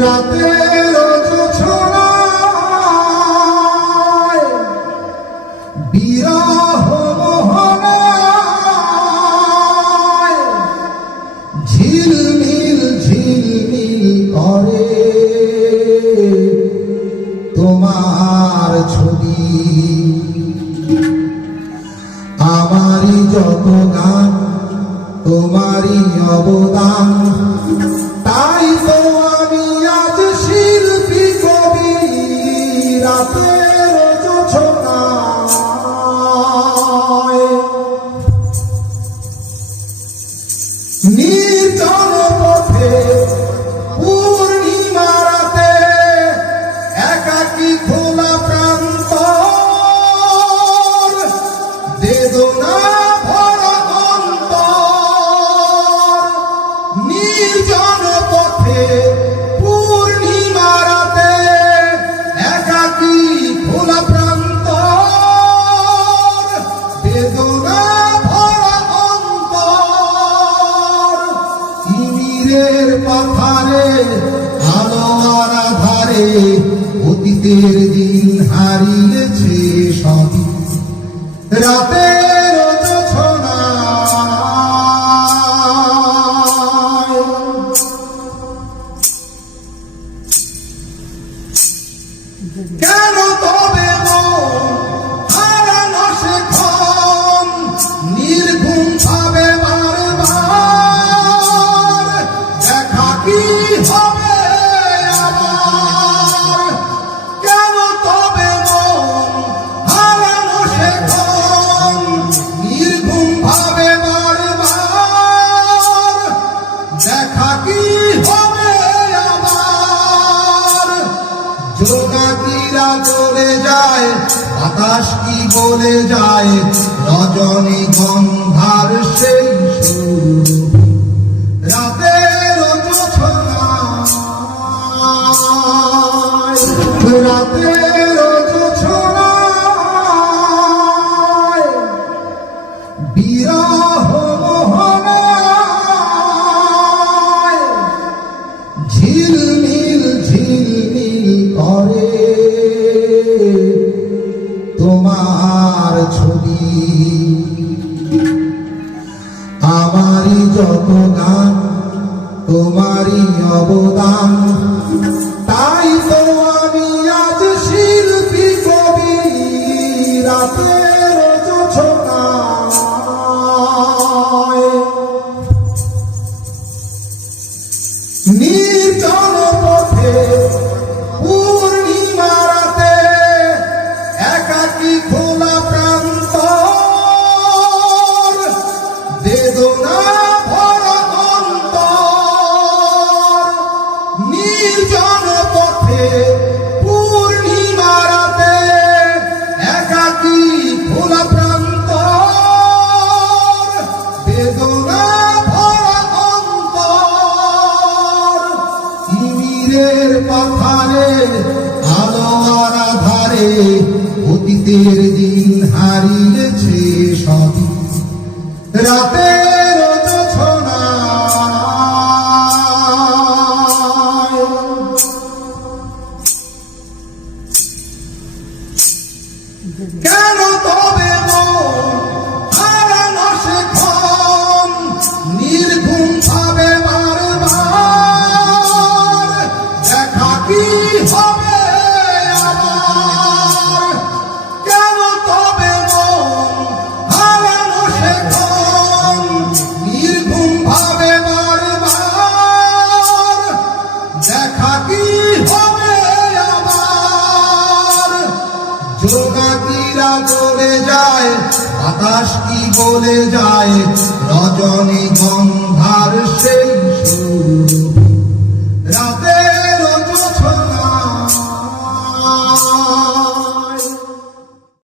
রাতের বিরহ ঝিলমিল ঝিলমিল করে। তোমার ছবি। আমারই যত গান তোমারই অবদান তাই রাতের অতীতের দিন হারিয়েছে সবই। রাতের কেন তবে হারানো সেক্ষণ নির্ঘুম ভাবে বারবার দেখা কি হবে? বাতাস কি বলে যায়? রজনী গন্ধার সেই রাতের রাতের তোমার ছবি। আমারই যত গান তোমারই অবদান বেদনা ভরা পথে পূর্ণিমা রাতে একাকী খোলা প্রান্ত বেদনা ভরা অন্তর পাথারে আলো আর আধারে অতীতের দিন হারিয়েছে সবই। রাতের জোনাকিরা চলে যায় আকাশ কি বলে যায়? রজনী গঙ্গার সেই